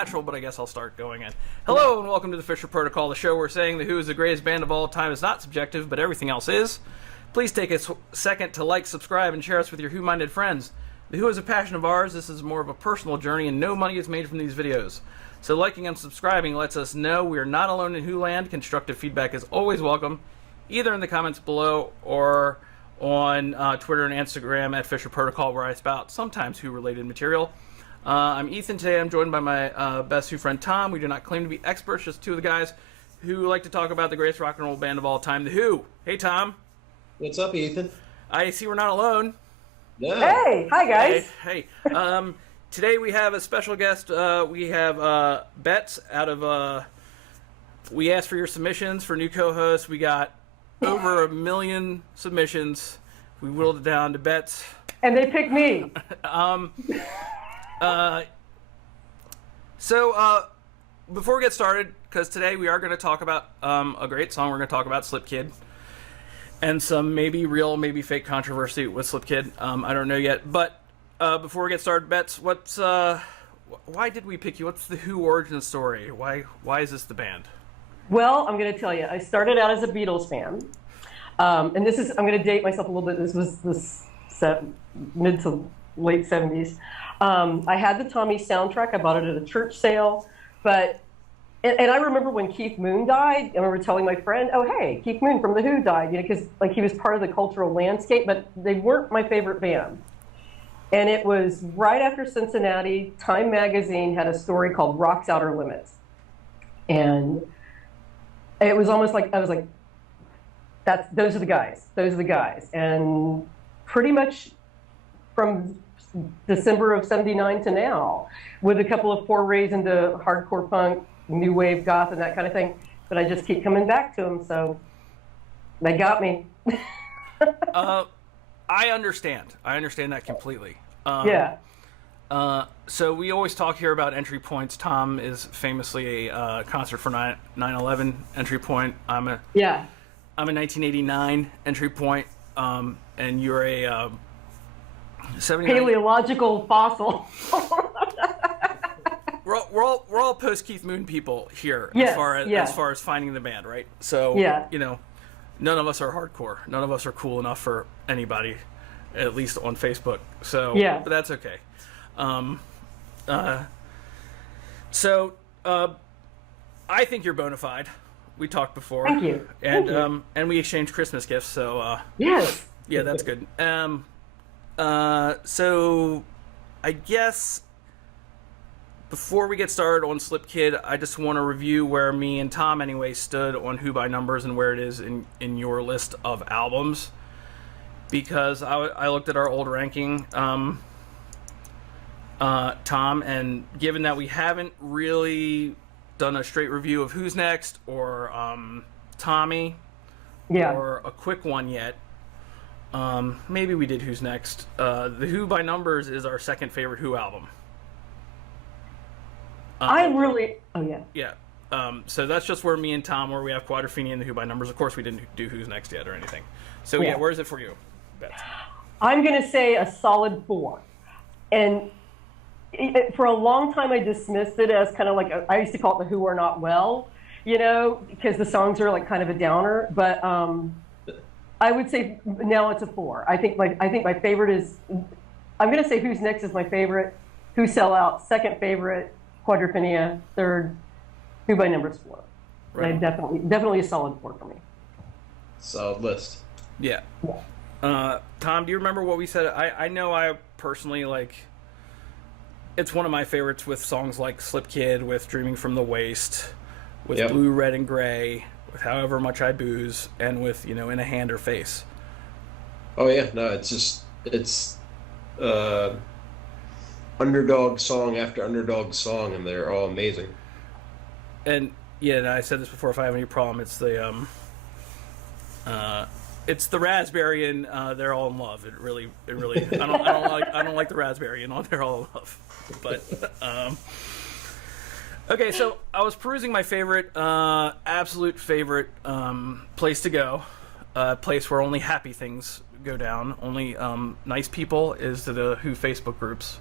natural, but I guess I'll start going in. Hello and welcome to the Fisher Protocol, the show where saying The Who is the greatest band of all time is not subjective, but everything else is. Please take a second to like, subscribe, and share us with your Who-minded friends. The Who is a passion of ours. This is more of a personal journey, and no money is made from these videos. So liking and subscribing lets us know we are not alone in Who land. Constructive feedback is always welcome, either in the comments below or on Twitter and Instagram at Fisher Protocol, where I spout sometimes Who-related material. I'm Ethan. Today I'm joined by my best Who friend Tom. We do not claim to be experts, just two of the guys who like to talk about the greatest rock and roll band of all time, The Who. Hey, Tom. What's up, Ethan? I see we're not alone. No. Hey, hi guys. Hey. Today we have a special guest. We have Bets out of... we asked for your submissions for new co-hosts. We got over 1 million submissions. We whittled it down to Bets. And they picked me. So before we get started, because today we are going to talk about a great song. We're going to talk about Slip Kid and some maybe real, maybe fake controversy with Slip Kid. I don't know yet. But before we get started, Bets, why did we pick you? What's the Who origin story? Why is this the band? Well, I'm going to tell you. I started out as a Beatles fan. And I'm going to date myself a little bit. This was the mid to late 70s. I had the Tommy soundtrack. I bought it at a church sale. And I remember when Keith Moon died, I remember telling my friend, oh, hey, Keith Moon from The Who died, because he was part of the cultural landscape, but they weren't my favorite band. And it was right after Cincinnati. Time magazine had a story called Rock's Outer Limits. And it was almost like, I was like, those are the guys. And pretty much from December of '79 to now, with a couple of forays into hardcore punk, new wave goth, and that kind of thing. But I just keep coming back to them, so they got me. I understand that completely. Yeah. So we always talk here about entry points. Tom is famously a concert for 9/11 entry point. I'm a 1989 entry point, and you're a 79. Paleological fossil. we're all post Keith Moon people here, yes, as far as finding the band, right? So none of us are hardcore. None of us are cool enough for anybody, at least on Facebook. So but that's okay. I think you're bona fide. We talked before. Thank you. And we exchanged Christmas gifts. So yes. Yeah, that's good. So I guess before we get started on Slip Kid, I just want to review where me and Tom anyway stood on Who by Numbers and where it is in your list of albums, because I looked at our old ranking, Tom, and given that we haven't really done a straight review of Who's Next or Tommy or a quick one yet, maybe we did Who's Next. The Who by Numbers is our second favorite Who album. Yeah. So that's just where me and Tom, where we have Quadrophenia and the Who by Numbers. Of course, we didn't do Who's Next yet or anything. So where is it for you, Beth? I'm going to say a solid 4. And for a long time, I dismissed it as kind of like, I used to call it the Who Are Not Well, because the songs are like kind of a downer. But I would say now it's a 4. I think my favorite is, I'm going to say Who's Next is my favorite. Who Sell Out, second favorite. Quadrophenia, third. Who by Numbers, 4. Right. Definitely a solid 4 for me. Solid list. Yeah. Tom, do you remember what we said? I know I personally like. It's one of my favorites, with songs like Slip Kid, with Dreaming from the Waist, with Blue, Red, and Gray, with However Much I Booze, and with In a Hand or Face. Oh yeah, no, it's underdog song after underdog song, and they're all amazing. And I said this before. If I have any problem, it's the Raspberry and They're All in Love. It really. I don't like the Raspberry and They're All in Love. But okay, so I was perusing my favorite, absolute favorite place to go, place where only happy things go down, only nice people, is to the Who Facebook groups.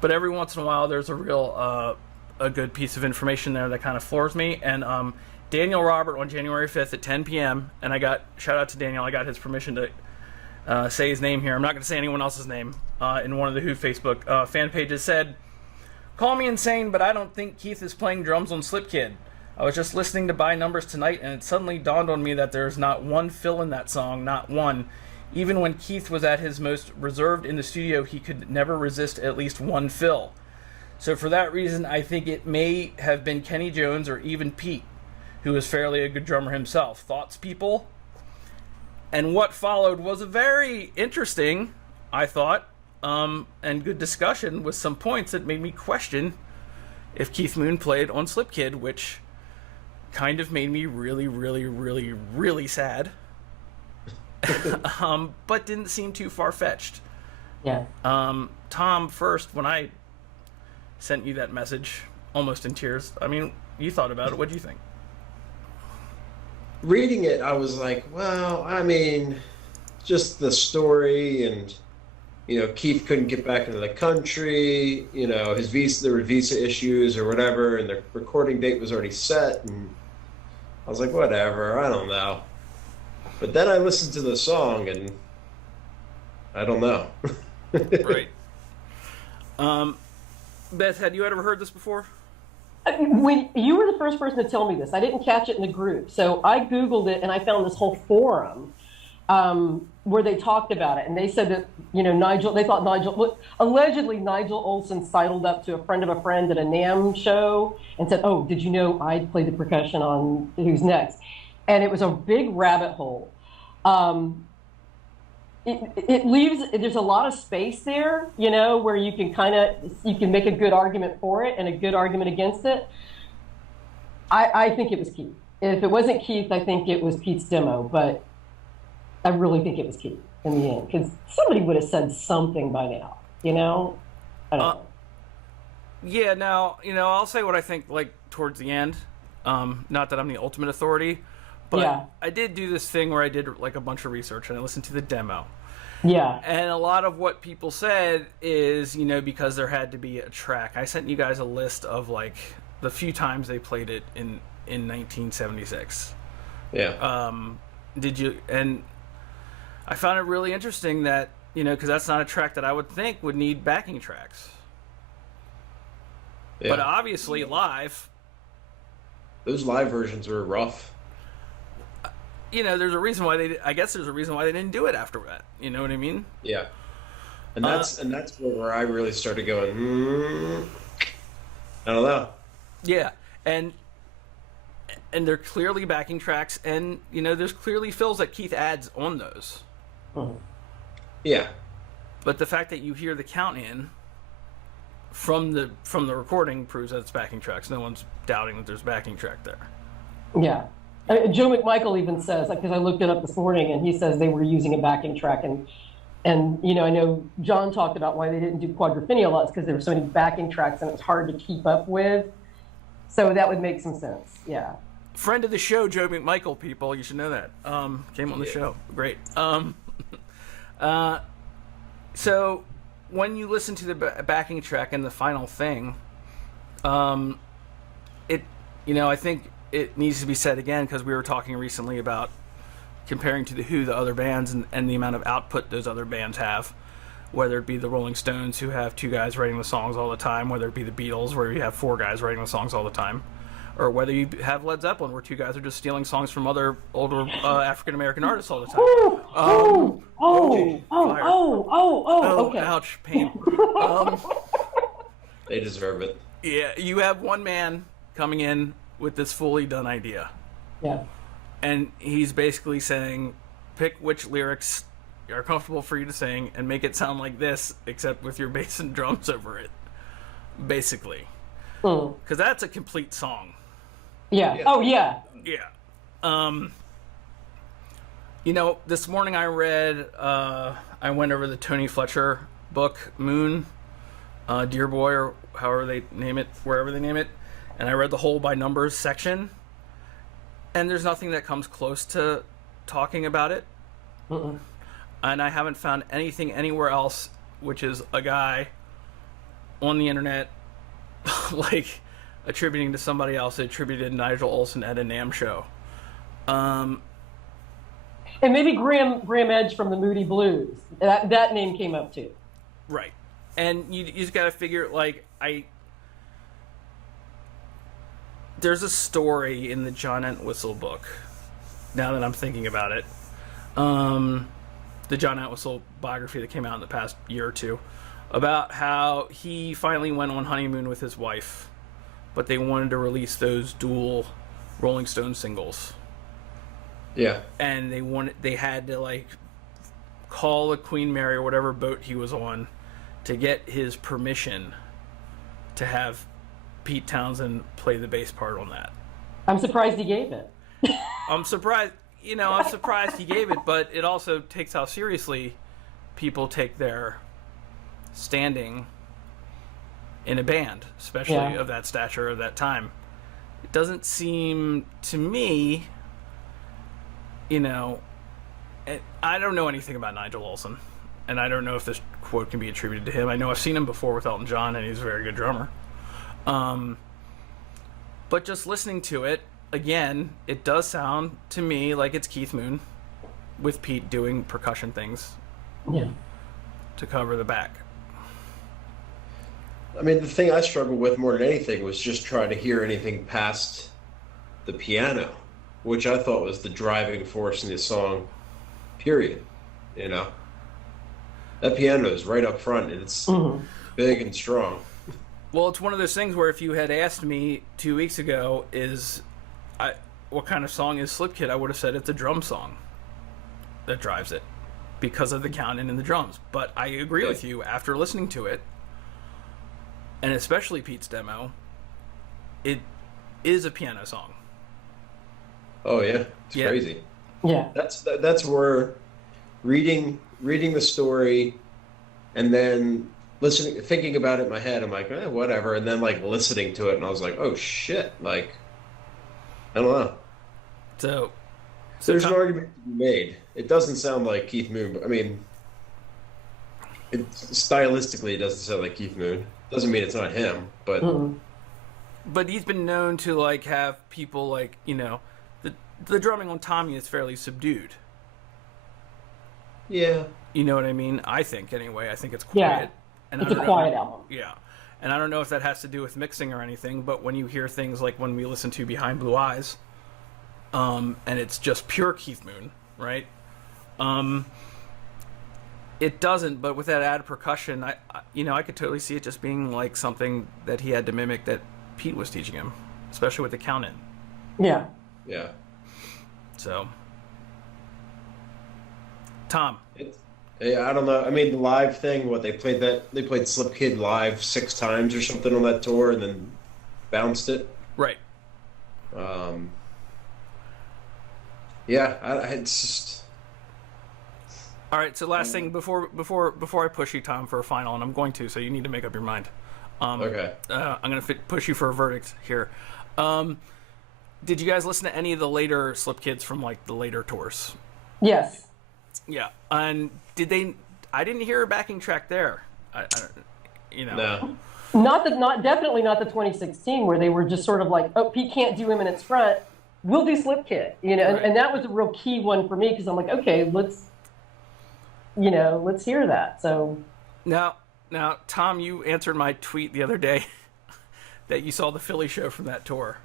but every once in a while there's a real a good piece of information there that kind of floors me. And Daniel Robert on January 5th at 10 p.m. and shout out to Daniel. I got his permission to say his name here. I'm not going to say anyone else's name. In one of the Who Facebook fan pages said, "Call me insane, but I don't think Keith is playing drums on Slip Kid. I was just listening to By Numbers tonight, and it suddenly dawned on me that there's not one fill in that song, not one. Even when Keith was at his most reserved in the studio, he could never resist at least one fill. So for that reason, I think it may have been Kenny Jones or even Pete, who is fairly a good drummer himself. Thoughts, people?" And what followed was a very interesting, I thought, and good discussion with some points that made me question if Keith Moon played on Slip Kid, which kind of made me really, really, really, really sad. But didn't seem too far-fetched. Yeah. Tom, first, when I sent you that message, almost in tears, I mean, you thought about it. What do you think? Reading it, I was like, well, I mean, just the story, and Keith couldn't get back into the country. His visa, there were visa issues or whatever, and the recording date was already set, and I was like, whatever, I don't know. But then I listened to the song, and I don't know. Right. Beth, had you ever heard this before? When you were the first person to tell me this, I didn't catch it in the group. So I Googled it and I found this whole forum where they talked about it. And they said that, allegedly Nigel Olsson sidled up to a friend of a friend at a NAMM show and said, "Oh, did you know I played the percussion on Who's Next?" And it was a big rabbit hole. It leaves, there's a lot of space there, where you can make a good argument for it and a good argument against it. I think it was Keith. If it wasn't Keith, I think it was Pete's demo, but I really think it was Keith in the end, because somebody would have said something by now, I don't know. Yeah, now, I'll say what I think, towards the end. Not that I'm the ultimate authority, but yeah. I did do this thing where I did, a bunch of research, and I listened to the demo. Yeah. And a lot of what people said is, because there had to be a track. I sent you guys a list of, the few times they played it in 1976. Yeah. Did you... And I found it really interesting that, because that's not a track that I would think would need backing tracks. Yeah. But obviously, live... Those live versions were rough. There's a reason why there's a reason why they didn't do it after that. You know what I mean? Yeah. And that's where I really started going, I don't know. Yeah. And they're clearly backing tracks, and there's clearly fills that Keith adds on those. Mm-hmm. Yeah. But the fact that you hear the count in from the recording proves that it's backing tracks. No one's doubting that there's backing track there. Yeah. Joe McMichael even says, because I looked it up this morning, and he says they were using a backing track, and I know John talked about why they didn't do Quadrophenia lots, because there were so many backing tracks and it was hard to keep up with. So that would make some sense. Yeah. Friend of the show, Joe McMichael, people, you should know that. Came on the show. Great. So when you listen to the backing track and the final thing, I think it needs to be said again, because we were talking recently about comparing to the Who, the other bands, and the amount of output those other bands have, whether it be the Rolling Stones, who have 2 guys writing the songs all the time, whether it be the Beatles, where you have 4 guys writing the songs all the time, or whether you have Led Zeppelin, where 2 guys are just stealing songs from other older African-American artists all the time. Okay. Ouch, pain. They deserve it. Yeah, you have one man coming in with this fully done idea. Yeah. And he's basically saying, pick which lyrics are comfortable for you to sing and make it sound like this, except with your bass and drums over it. Basically. Because that's a complete song. Yeah. Oh, yeah. Yeah. This morning I went over the Tony Fletcher book, Moon, Dear Boy, or however they name it, wherever they name it. And I read the whole By Numbers section, and there's nothing that comes close to talking about it. And I haven't found anything anywhere else, which is a guy on the internet, like attributing to somebody else, attributed Nigel Olsson at a NAMM show. And maybe Graham Edge from the Moody Blues. That name came up too. Right. And you just got to figure, like, there's a story in the John Entwistle book, now that I'm thinking about it. The John Entwistle biography that came out in the past year or two, about how he finally went on honeymoon with his wife, but they wanted to release those dual Rolling Stone singles. Yeah. And they had to, like, call the Queen Mary or whatever boat he was on to get his permission to have Pete Townsend play the bass part on that. I'm surprised he gave it. I'm surprised he gave it, but it also takes how seriously people take their standing in a band, especially of that stature of that time. It doesn't seem to me, I don't know anything about Nigel Olsson, and I don't know if this quote can be attributed to him. I know I've seen him before with Elton John, and he's a very good drummer. But just listening to it, again, it does sound to me like it's Keith Moon with Pete doing percussion things to cover the back. I mean, the thing I struggled with more than anything was just trying to hear anything past the piano, which I thought was the driving force in the song, period. That piano is right up front, and it's big and strong. Well, it's one of those things where if you had asked me 2 weeks ago, what kind of song is Slip Kid, I would have said it's a drum song that drives it because of the count-in and the drums. But I agree with you, after listening to it, and especially Pete's demo, it is a piano song. Oh yeah, it's crazy. Yeah, that's where reading the story and then thinking about it in my head, I'm like, whatever, and then like listening to it, and I was like, oh shit, like, I don't know. So there's an argument to be made. It doesn't sound like Keith Moon, but I mean, stylistically, it doesn't sound like Keith Moon. Doesn't mean it's not him, but but he's been known to like have people like the drumming on Tommy is fairly subdued. Yeah, you know what I mean. I think anyway. I think it's quiet. Yeah, and it's a quiet album. Yeah, and I don't know if that has to do with mixing or anything, but when you hear things like when we listen to Behind Blue Eyes, and it's just pure Keith Moon, right? It doesn't, but with that added percussion, I could totally see it just being like something that he had to mimic that Pete was teaching him, especially with the count-in. Yeah. Yeah. So, Tom. I don't know. I mean, the live thing, they played Slip Kid live 6 times or something on that tour, and then bounced it. Right. Yeah, it's just. All right. So last thing before I push you, Tom, for a final, and I'm going to, so you need to make up your mind. Okay. I'm going to push you for a verdict here. Did you guys listen to any of the later Slip Kids from like the later tours? Yes. Yeah, and did they? I didn't hear a backing track there. No. Definitely not the 2016 where they were just sort of like, oh, Pete can't do Eminence Front, we'll do Slip Kid, right. and that was a real key one for me because I'm like, okay, let's hear that. So now, Tom, you answered my tweet the other day that you saw the Philly show from that tour.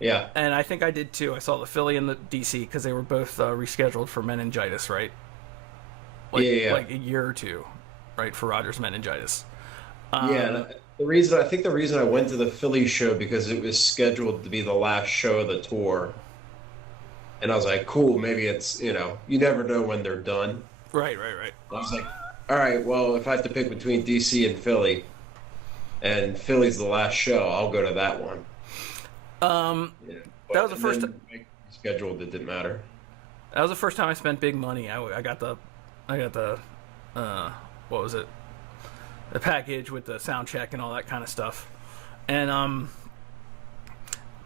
Yeah. And I think I did too. I saw the Philly and the DC because they were both rescheduled for meningitis, right? Like a year or two, right, for Roger's meningitis. The reason I went to the Philly show because it was scheduled to be the last show of the tour. And I was like, cool, maybe it's, you never know when they're done. Right. I was like, all right, well, if I have to pick between DC and Philly, and Philly's the last show, I'll go to that one. That was the first scheduled. It didn't matter. That was the first time I spent big money. I got the what was it? The package with the sound check and all that kind of stuff. And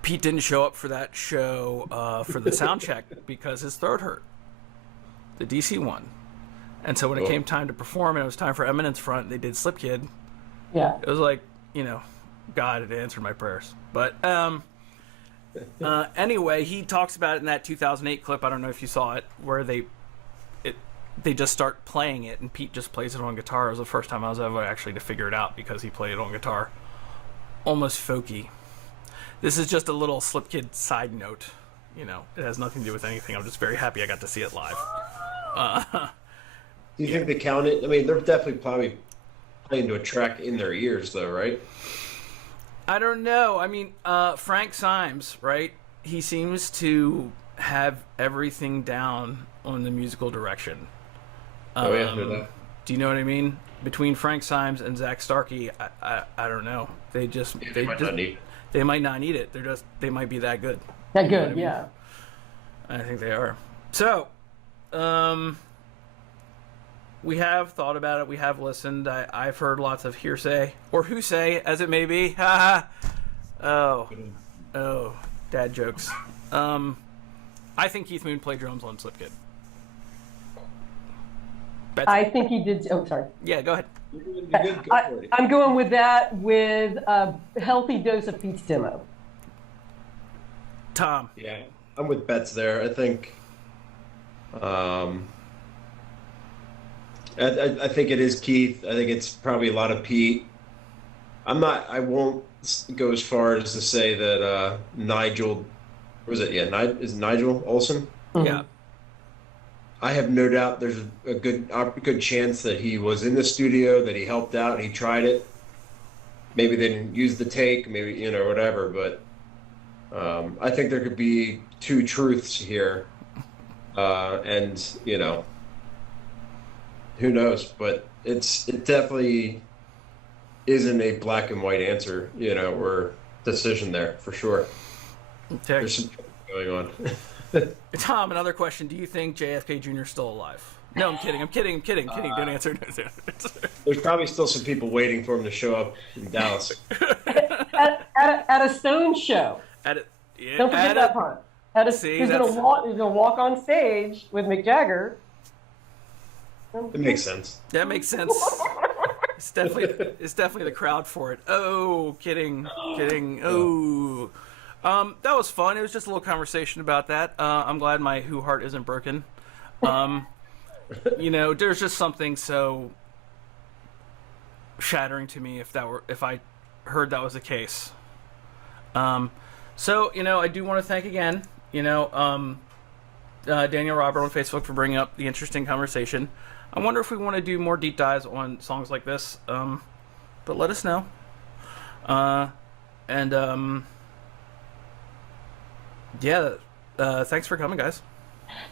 Pete didn't show up for that show for the sound check because his throat hurt. The DC one. And so when it came time to perform and it was time for Eminence Front, they did Slip Kid. Yeah. It was like, God had answered my prayers. But anyway, he talks about it in that 2008 clip. I don't know if you saw it, where they just start playing it, and Pete just plays it on guitar. It was the first time I was ever actually to figure it out, because he played it on guitar. Almost folky. This is just a little Slip Kid side note. It has nothing to do with anything. I'm just very happy I got to see it live. Do you think they count it? I mean, they're definitely probably playing to a track in their ears, though, right? I don't know. I mean, Frank Symes, right? He seems to have everything down on the musical direction. Oh, yeah, I know that. Do you know what I mean? Between Frank Symes and Zach Starkey, I don't know. They just They might not need it. They might not need it. They might be that good. That good, I mean? yeah. I think they are. So, we have thought about it. We have listened. I've heard lots of hearsay, or who-say, as it may be. Oh, dad jokes. I think Keith Moon played drums on Slip Kid. Betsy? I think he did. Oh, sorry. Yeah, go ahead. I'm going with that with a healthy dose of Pete's demo. Tom. Yeah, I'm with Betts there. I think, I think it is Keith. I think it's probably a lot of Pete. I won't go as far as to say that Nigel, was it? Yeah, is it Nigel Olsen? Mm-hmm. Yeah. I have no doubt there's a good chance that he was in the studio, that he helped out, he tried it. Maybe they didn't use the take, maybe, whatever, but I think there could be two truths here. And, who knows, but it definitely isn't a black and white answer, or decision there for sure. Okay. There's some going on. Tom, another question. Do you think JFK Jr. is still alive? No, I'm kidding. Don't answer. There's probably still some people waiting for him to show up in Dallas. At a Stone show. Don't forget that part. He's gonna walk on stage with Mick Jagger. It makes sense. That makes sense. It's definitely the crowd for it. Oh, kidding. Oh. That was fun. It was just a little conversation about that. I'm glad my Who heart isn't broken. There's just something so shattering to me if I heard that was the case. So I do want to thank again, Daniel Robert on Facebook for bringing up the interesting conversation. I wonder if we want to do more deep dives on songs like this. But let us know. Thanks for coming, guys.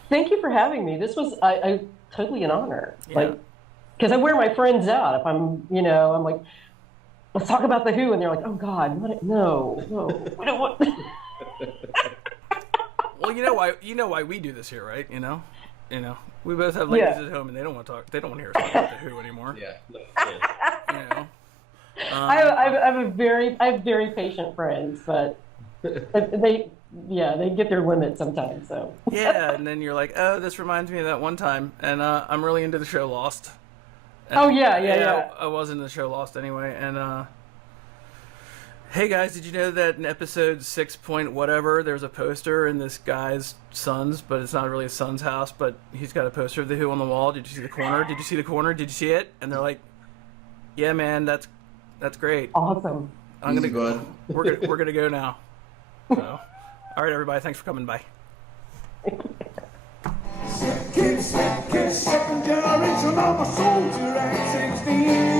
Thank you for having me. This was I totally an honor. Yeah. Because I wear my friends out. If I'm like, let's talk about the Who, and they're like, oh God, no, we don't want. Well, you know why we do this here, right? We both have ladies at home, and they don't want to talk. They don't want to hear us talk about the Who anymore. Yeah. I have very patient friends, but they get their limits sometimes. So yeah, and then you're like, oh, this reminds me of that one time, and I'm really into the show Lost. And, yeah. I was into the show Lost anyway, and hey guys, did you know that in episode 6 point whatever, there's a poster in this guy's son's, but it's not really his son's house, but he's got a poster of the Who on the wall. Did you see the corner? Did you see the corner? Did you see it? And they're like, yeah, man, that's great. Awesome. I'm gonna go. We're gonna go now. So, all right, everybody, thanks for coming by. Second generation, I'm a soldier at 16.